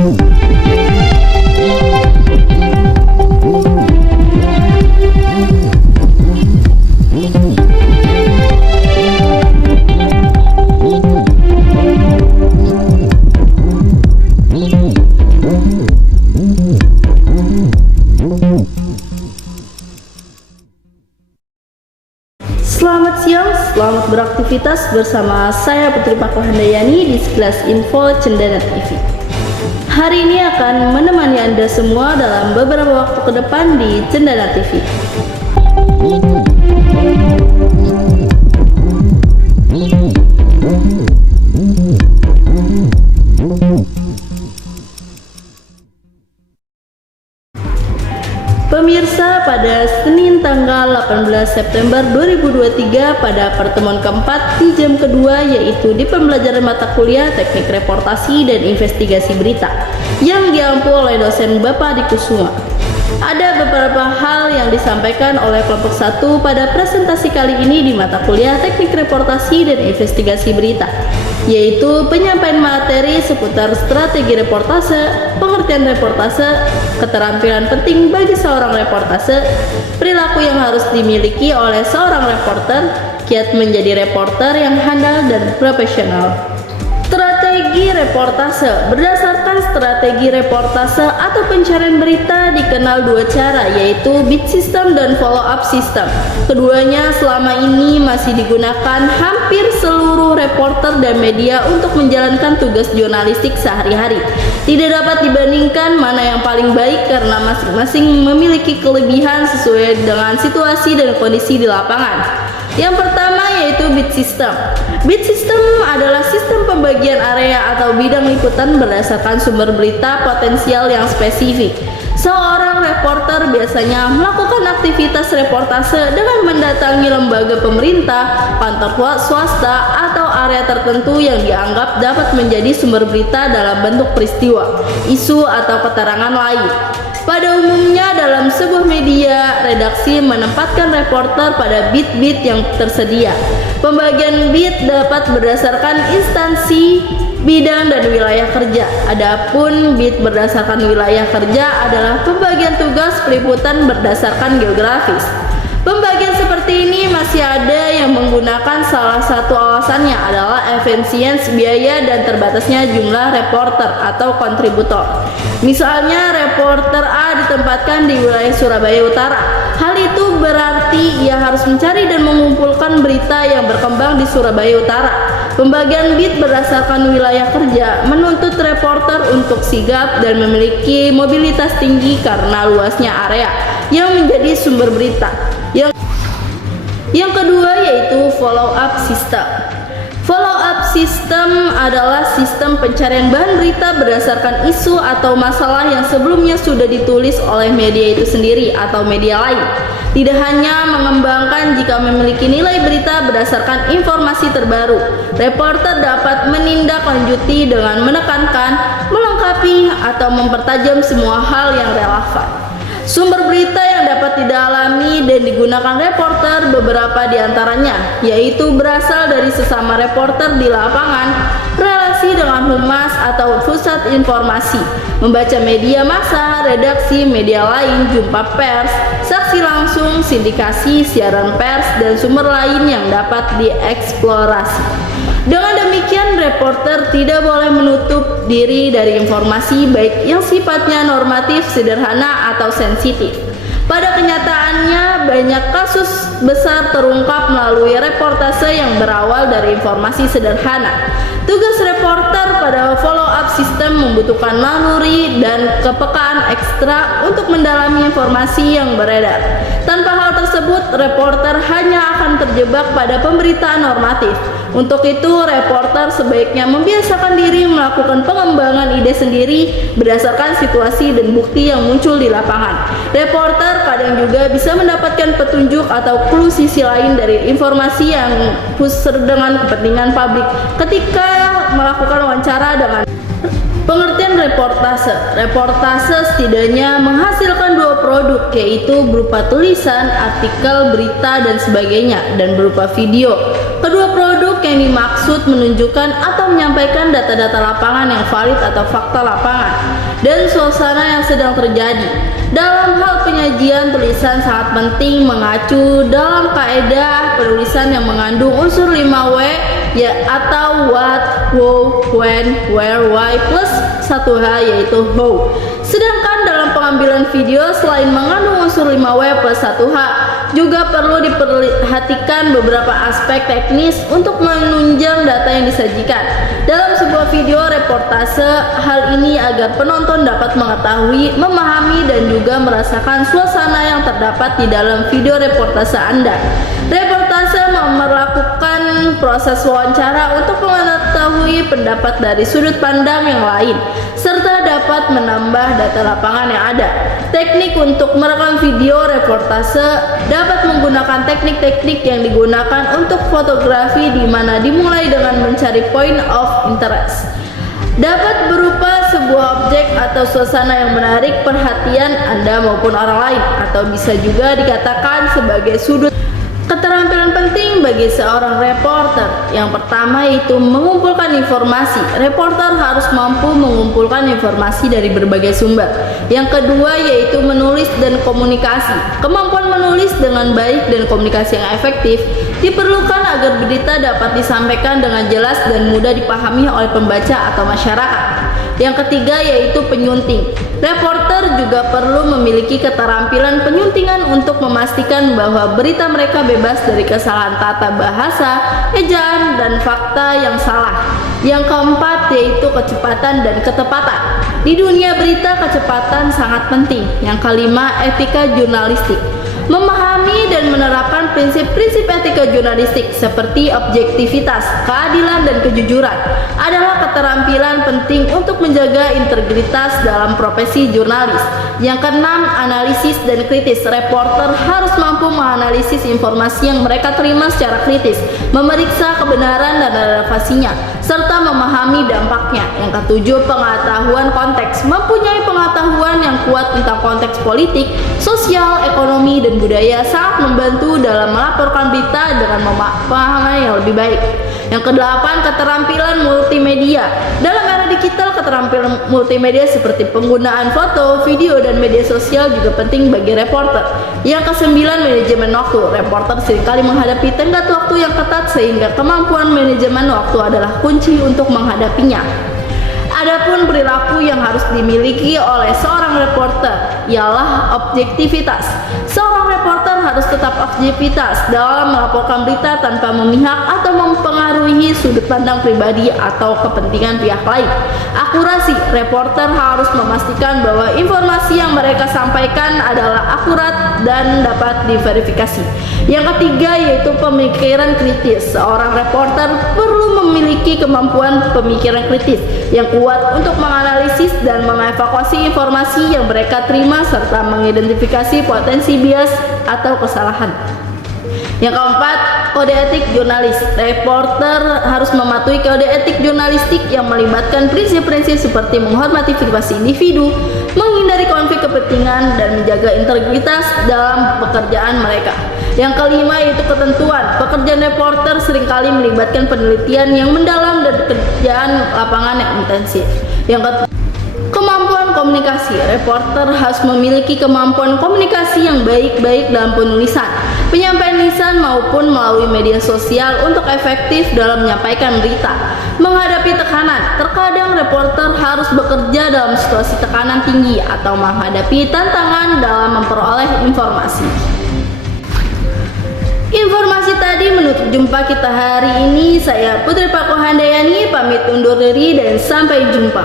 Selamat siang, selamat beraktivitas bersama saya Putri Paku Handayani di Sekilas Info Cendana TV. Hari ini akan menemani Anda semua dalam beberapa waktu ke depan di Cendana TV. Pemirsa, pada Senin tanggal 18 September 2023 pada pertemuan keempat di jam kedua, yaitu di pembelajaran mata kuliah Teknik Reportasi dan Investigasi Berita yang diampu oleh dosen Bapak Adi Kusuma, ada beberapa hal yang disampaikan oleh kelompok 1 pada presentasi kali ini di mata kuliah Teknik Reportasi dan Investigasi Berita, yaitu penyampaian materi seputar strategi reportase, pengertian reportase, keterampilan penting bagi seorang reportase, perilaku yang harus dimiliki oleh seorang reporter, kiat menjadi reporter yang handal dan profesional. Strategi reportase. Berdasarkan strategi reportase atau pencarian berita dikenal dua cara, yaitu beat system dan follow up system. Keduanya selama ini masih digunakan hampir seluruh reporter dan media untuk menjalankan tugas jurnalistik sehari-hari. Tidak dapat dibandingkan mana yang paling baik karena masing-masing memiliki kelebihan sesuai dengan situasi dan kondisi di lapangan. Yang pertama yaitu beat system. Beat system adalah sistem pembagian area atau bidang liputan berdasarkan sumber berita potensial yang spesifik. Seorang reporter biasanya melakukan aktivitas reportase dengan mendatangi lembaga pemerintah, kantor swasta, atau area tertentu yang dianggap dapat menjadi sumber berita dalam bentuk peristiwa, isu, atau keterangan lain. Pada umumnya dalam sebuah media, redaksi menempatkan reporter pada beat-beat yang tersedia. Pembagian beat dapat berdasarkan instansi, bidang, dan wilayah kerja. Adapun beat berdasarkan wilayah kerja adalah pembagian tugas peliputan berdasarkan geografis. Pembagian seperti ini masih ada yang menggunakan salah satu alasannya adalah efisiensi biaya dan terbatasnya jumlah reporter atau kontributor. Misalnya reporter A ditempatkan di wilayah Surabaya Utara. Hal itu berarti ia harus mencari dan mengumpulkan berita yang berkembang di Surabaya Utara. Pembagian beat berdasarkan wilayah kerja menuntut reporter untuk sigap dan memiliki mobilitas tinggi karena luasnya area yang menjadi sumber berita. Yang kedua yaitu follow up system. Follow up system adalah sistem pencarian bahan berita berdasarkan isu atau masalah yang sebelumnya sudah ditulis oleh media itu sendiri atau media lain. Tidak hanya mengembangkan jika memiliki nilai berita berdasarkan informasi terbaru, reporter dapat menindaklanjuti dengan menekankan, melengkapi, atau mempertajam semua hal yang relevan. Sumber berita yang dapat didalami dan digunakan reporter beberapa diantaranya, yaitu berasal dari sesama reporter di lapangan, relasi dengan humas atau pusat informasi, membaca media massa, redaksi media lain, jumpa pers, saksi langsung, sindikasi, siaran pers, dan sumber lain yang dapat dieksplorasi. Dengan demikian, reporter tidak boleh menutup diri dari informasi baik yang sifatnya normatif, sederhana, atau sensitif. Pada kenyataannya, banyak kasus besar terungkap melalui reportase yang berawal dari informasi sederhana. Tugas reporter pada follow up system membutuhkan naluri dan kepekaan ekstra untuk mendalami informasi yang beredar. Tanpa hal tersebut, reporter hanya akan terjebak pada pemberitaan normatif. Untuk itu, reporter sebaiknya membiasakan diri melakukan pengembangan ide sendiri berdasarkan situasi dan bukti yang muncul di lapangan. Reporter kadang juga bisa mendapatkan petunjuk atau clue sisi lain dari informasi yang dengan kepentingan publik ketika melakukan wawancara dengan pengertian reportase. Reportase setidaknya menghasilkan dua produk, yaitu berupa tulisan, artikel, berita, dan sebagainya, dan berupa video. Kedua produk yang dimaksud menunjukkan atau menyampaikan data-data lapangan yang valid atau fakta lapangan dan suasana yang sedang terjadi. Dalam hal penyajian, tulisan sangat penting mengacu dalam kaidah penulisan yang mengandung unsur 5W ya atau what, who, when, where, why plus 1H yaitu how. Sedangkan dalam pengambilan video selain mengandung unsur 5W plus 1H juga perlu diperhatikan beberapa aspek teknis untuk menunjang data yang disajikan dalam sebuah video reportase. Hal ini agar penonton dapat mengetahui, memahami, dan juga merasakan suasana yang terdapat di dalam video reportase Anda. Reportase melakukan proses wawancara untuk mengetahui pendapat dari sudut pandang yang lain, serta dapat menambah data lapangan yang ada. Teknik untuk merekam video reportase dapat menggunakan teknik-teknik yang digunakan untuk fotografi, di mana dimulai dengan mencari point of interest. Dapat berupa sebuah objek atau suasana yang menarik perhatian Anda maupun orang lain, atau bisa juga dikatakan sebagai sudut. Keterampilan penting bagi seorang reporter yang pertama yaitu mengumpulkan informasi. Reporter harus mampu mengumpulkan informasi dari berbagai sumber. Yang kedua yaitu menulis dan komunikasi. Kemampuan menulis dengan baik dan komunikasi yang efektif diperlukan agar berita dapat disampaikan dengan jelas dan mudah dipahami oleh pembaca atau masyarakat. Yang ketiga yaitu penyunting. Reporter juga perlu memiliki keterampilan penyuntingan untuk memastikan bahwa berita mereka bebas dari kesalahan tata bahasa, ejaan, dan fakta yang salah. Yang keempat yaitu kecepatan dan ketepatan. Di dunia berita, kecepatan sangat penting. Yang kelima, etika jurnalistik. Memahami dan menerapkan prinsip-prinsip etika jurnalistik seperti objektivitas, keadilan, dan kejujuran adalah keterampilan penting untuk menjaga integritas dalam profesi jurnalis. Yang keenam, analisis dan kritis. Reporter harus mampu menganalisis informasi yang mereka terima secara kritis, memeriksa kebenaran dan relevansinya, serta memahami dampaknya. Yang ketujuh, pengetahuan konteks. Mempunyai pengetahuan yang kuat tentang konteks politik, sosial, ekonomi, dan budaya sangat membantu dalam melaporkan berita dengan pemahaman yang lebih baik. Yang kedelapan, keterampilan multimedia. Dalam era digital, keterampilan multimedia seperti penggunaan foto, video, dan media sosial juga penting bagi reporter. Yang kesembilan, manajemen waktu. Reporter seringkali menghadapi tenggat waktu yang ketat sehingga kemampuan manajemen waktu adalah kunci untuk menghadapinya. Adapun perilaku yang harus dimiliki oleh seorang reporter ialah objektivitas. Seorang reporter harus tetap objektivitas dalam melaporkan berita tanpa memihak atau mempengaruhi sudut pandang pribadi atau kepentingan pihak lain. Akurasi. Reporter harus memastikan bahwa informasi yang mereka sampaikan adalah akurat dan dapat diverifikasi. Yang ketiga yaitu pemikiran kritis. Seorang reporter perlu memiliki kemampuan pemikiran kritis yang kuat untuk menganalisis dan mengevakuasi informasi yang mereka terima serta mengidentifikasi potensi bias atau kesalahan. Yang keempat, kode etik jurnalis. Reporter harus mematuhi kode etik jurnalistik yang melibatkan prinsip-prinsip seperti menghormati privasi individu, menghindari konflik kepentingan, dan menjaga integritas dalam pekerjaan mereka. Yang kelima yaitu ketentuan. Pekerjaan reporter seringkali melibatkan penelitian yang mendalam dan pekerjaan lapangan yang intensif. Yang kemampuan komunikasi. Reporter harus memiliki kemampuan komunikasi yang baik dalam penulisan, penyampaian lisan maupun melalui media sosial untuk efektif dalam menyampaikan berita. Menghadapi tekanan. Terkadang reporter harus bekerja dalam situasi tekanan tinggi atau menghadapi tantangan dalam memperoleh informasi. Informasi tadi menutup jumpa kita hari ini. Saya Putri Pako Handayani pamit undur diri dan sampai jumpa.